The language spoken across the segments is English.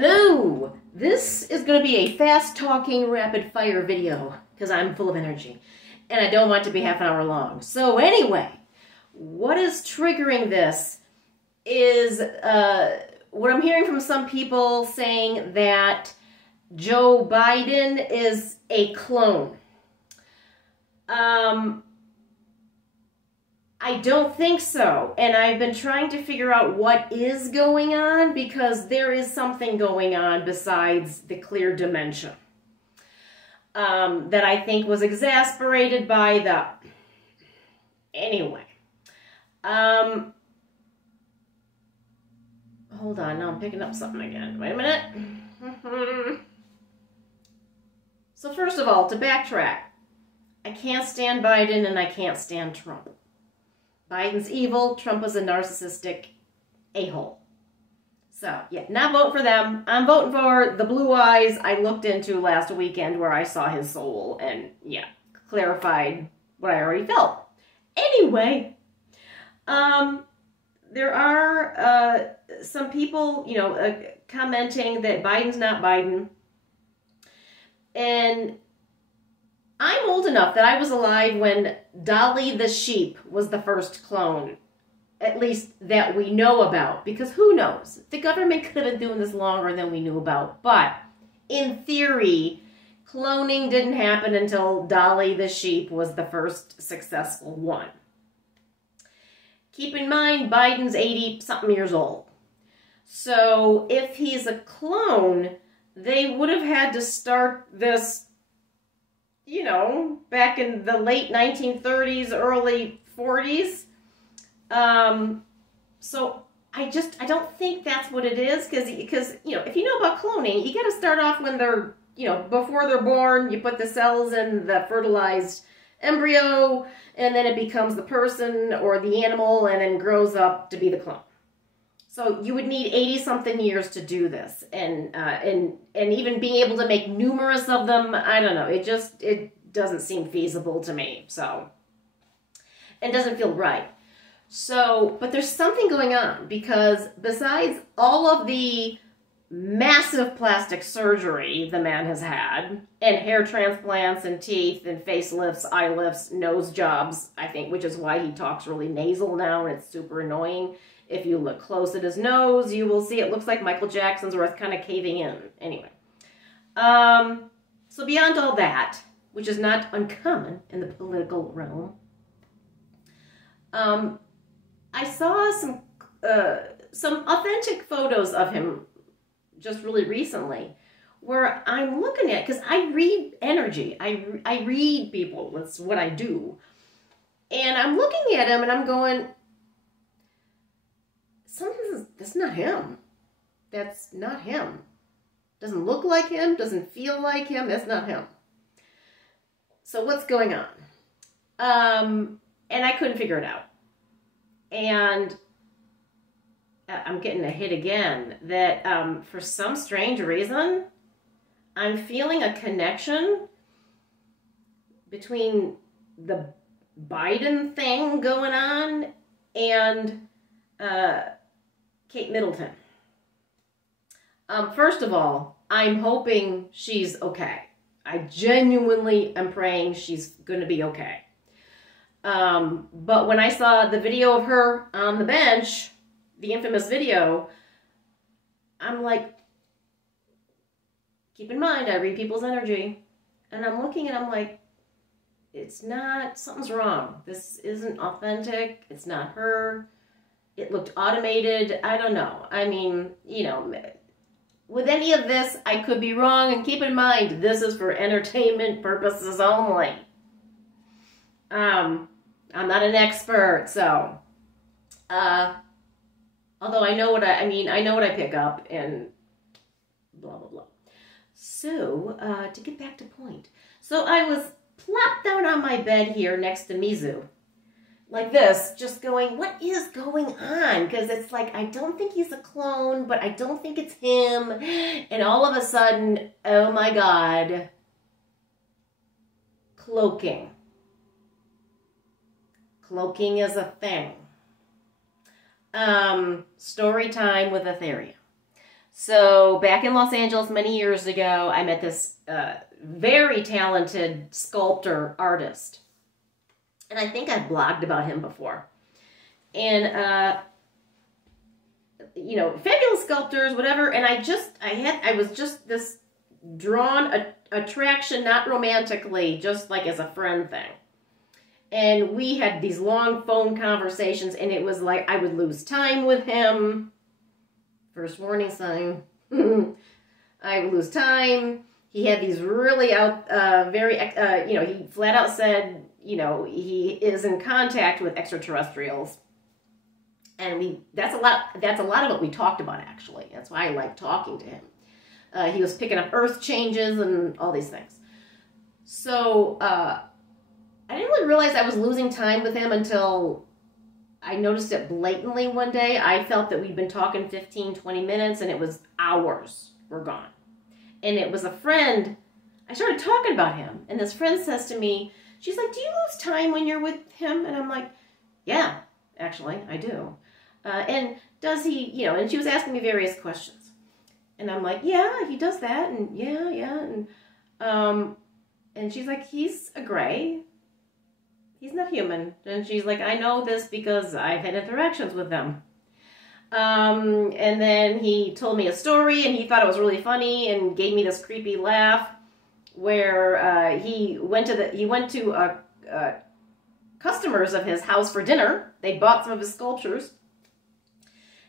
Hello! This is going to be a fast-talking, rapid-fire video because I'm full of energy and I don't want it to be half an hour long. So anyway, what is triggering this is what I'm hearing from some people saying that Joe Biden is a clone. I don't think so, and I've been trying to figure out what is going on because there is something going on besides the clear dementia that I think was exacerbated by the... Anyway. Hold on, now I'm picking up something again. Wait a minute. So first of all, to backtrack, I can't stand Biden and I can't stand Trump. Biden's evil, Trump was a narcissistic a-hole. So, yeah, not voting for them. I'm voting for the blue eyes I looked into last weekend where I saw his soul and, yeah, clarified what I already felt. Anyway, there are some people, commenting that Biden's not Biden. And I'm old enough that I was alive when Dolly the sheep was the first clone, at least that we know about, because who knows? The government could have been doing this longer than we knew about, but in theory, cloning didn't happen until Dolly the sheep was the first successful one. Keep in mind, Biden's 80-something years old. So if he's a clone, they would have had to start this back in the late 1930s, early 40s. So I don't think that's what it is, because if you know about cloning, you got to start off when they're, before they're born, you put the cells in the fertilized embryo, and then it becomes the person or the animal, and then grows up to be the clone. So you would need 80-something years to do this, and even being able to make numerous of them, I don't know, it doesn't seem feasible to me, so it doesn't feel right. So, but there's something going on, because besides all of the massive plastic surgery the man has had, and hair transplants and teeth and facelifts, eye lifts, nose jobs, I think, which is why he talks really nasal now, and it's super annoying. If you look close at his nose, you will see it looks like Michael Jackson's, or it's kind of caving in. Anyway. So beyond all that, which is not uncommon in the political realm, I saw some authentic photos of him just really recently, where I'm looking at, because I read energy. I read people. That's what I do. And I'm looking at him and I'm going, that's not him. That's not him. Doesn't look like him. Doesn't feel like him. That's not him. So what's going on? And I couldn't figure it out. And I'm getting a hit again that for some strange reason, I'm feeling a connection between the Biden thing going on and Kate Middleton. First of all, I'm hoping she's okay. I genuinely am praying she's going to be okay. But when I saw the video of her on the bench, the infamous video, I'm like, keep in mind, I read people's energy. And I'm looking and I'm like, it's not, something's wrong. This isn't authentic. It's not her. It looked automated. I don't know. I mean, with any of this, I could be wrong. And keep in mind, this is for entertainment purposes only. I'm not an expert, so, although I know what I know what I pick up and blah, blah, blah. So, to get back to point. So I was plopped down on my bed here next to Mizu, like this, just going, what is going on? Because it's like, I don't think he's a clone, but I don't think it's him. And all of a sudden, oh my God, cloaking. Cloaking is a thing. Story time with Atheria. So back in Los Angeles many years ago, I met this very talented sculptor artist. And I think I've blogged about him before. And, you know, fabulous sculptors, whatever. And I was just this drawn attraction, not romantically, just like as a friend thing. And we had these long phone conversations, and it was like I would lose time with him. First warning sign. I would lose time. He had these really you know, he flat out said, you know, he is in contact with extraterrestrials. And that's a lot of what we talked about, actually. That's why I like talking to him. He was picking up earth changes and all these things. So, I didn't really realize I was losing time with him until I noticed it blatantly one day. I felt that we'd been talking 15, 20 minutes, and it was hours were gone. And it was a friend. I started talking about him, and this friend says to me, she's like, do you lose time when you're with him? And I'm like, yeah, actually, I do. And does he, you know, and she was asking me various questions. And I'm like, yeah, he does that, and yeah. And she's like, he's a gray. He's not human. And she's like, I know this because I've had interactions with them. And then he told me a story, and he thought it was really funny and gave me this creepy laugh where he went to customers of his house for dinner. They bought some of his sculptures.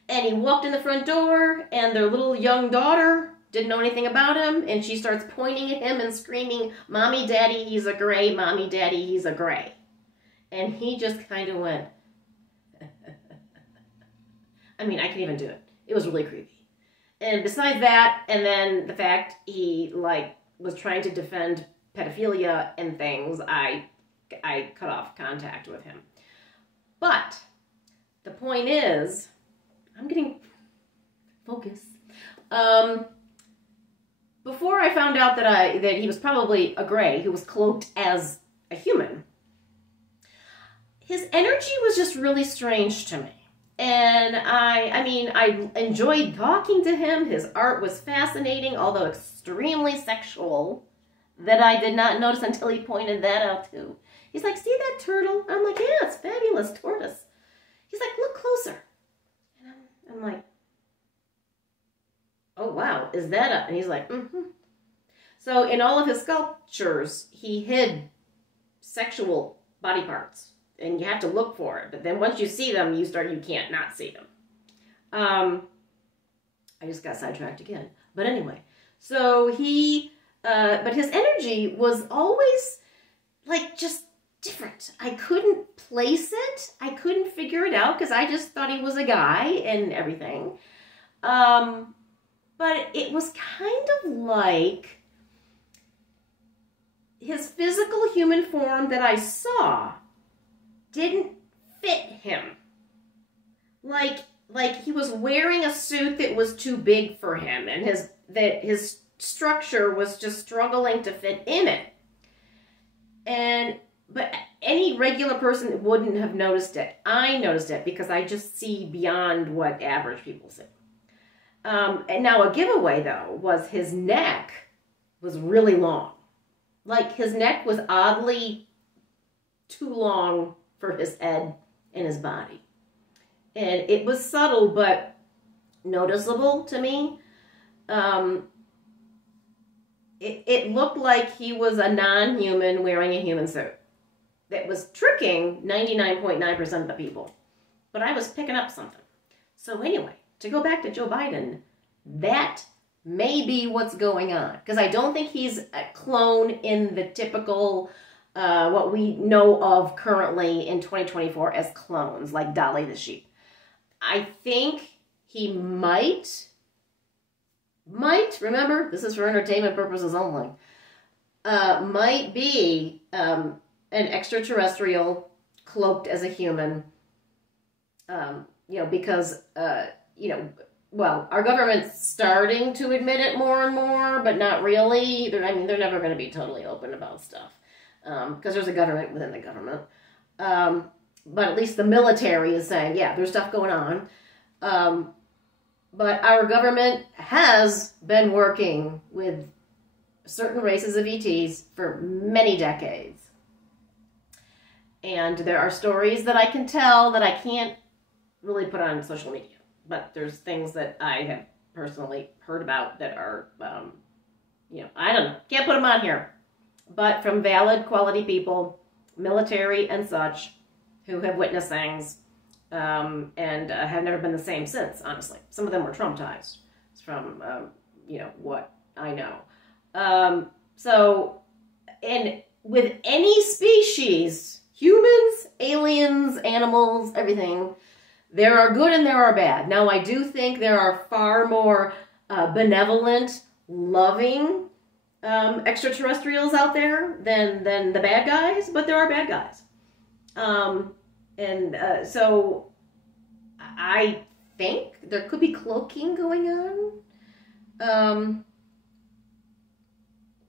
And he walked in the front door, and their little young daughter didn't know anything about him, and she starts pointing at him and screaming, Mommy, Daddy, he's a gray. Mommy, Daddy, he's a gray. And he just kind of went, I mean, I can't even do it. It was really creepy. And besides that, and then the fact he, like, was trying to defend pedophilia and things, I cut off contact with him. But the point is, I'm getting focused. Before I found out that he was probably a gray who was cloaked as a human, his energy was just really strange to me. And I mean, I enjoyed talking to him. His art was fascinating, although extremely sexual, that I did not notice until he pointed that out too. He's like, see that turtle? I'm like, yeah, it's fabulous, tortoise. He's like, look closer. And I'm like, oh, wow, is that a... And he's like, mm-hmm. So in all of his sculptures, he hid sexual body parts. And you have to look for it. But then once you see them, you can't not see them. I just got sidetracked again. But anyway, so but his energy was always, like, just different. I couldn't place it. I couldn't figure it out because I just thought he was a guy and everything. But it was kind of like his physical human form that I saw didn't fit him. Like he was wearing a suit that was too big for him, and his structure was just struggling to fit in it. But any regular person wouldn't have noticed it. I noticed it because I just see beyond what average people see. And now a giveaway, though, was his neck was really long. Like, his neck was oddly too long for his head and his body. And it was subtle, but noticeable to me. It looked like he was a non-human wearing a human suit. That was tricking 99.9% of the people. But I was picking up something. So anyway, to go back to Joe Biden, that may be what's going on. Because I don't think he's a clone in the typical, what we know of currently in 2024 as clones, like Dolly the sheep. I think he might, remember, this is for entertainment purposes only, might be an extraterrestrial cloaked as a human, because, well, our government's starting to admit it more and more, but not really. They're never going to be totally open about stuff, because there's a government within the government. But at least the military is saying, yeah, there's stuff going on. But our government has been working with certain races of ETs for many decades. And there are stories that I can tell that I can't really put on social media. But there's things that I have personally heard about that are, I don't know. Can't put them on here. But from valid, quality people, military and such, who have witnessed things and have never been the same since, honestly. Some of them were traumatized from, what I know. And with any species, humans, aliens, animals, everything, there are good and there are bad. Now, I do think there are far more benevolent, loving extraterrestrials out there than the bad guys, but there are bad guys. So I think there could be cloaking going on.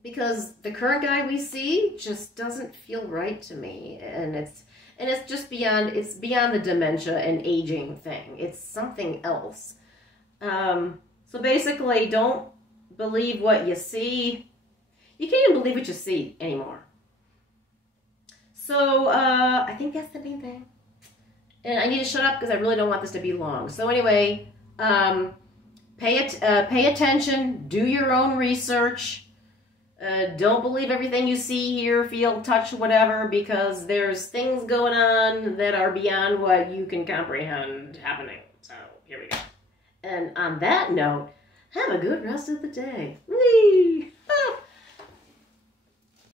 Because the current guy we see just doesn't feel right to me. And it's just beyond the dementia and aging thing. It's something else. So basically, don't believe what you see. You can't even believe what you see anymore. So I think that's the main thing. And I need to shut up because I really don't want this to be long. So anyway, pay attention. Do your own research. Don't believe everything you see, hear, feel, touch, whatever, because there's things going on that are beyond what you can comprehend happening. So, here we go. And on that note, have a good rest of the day. Whee!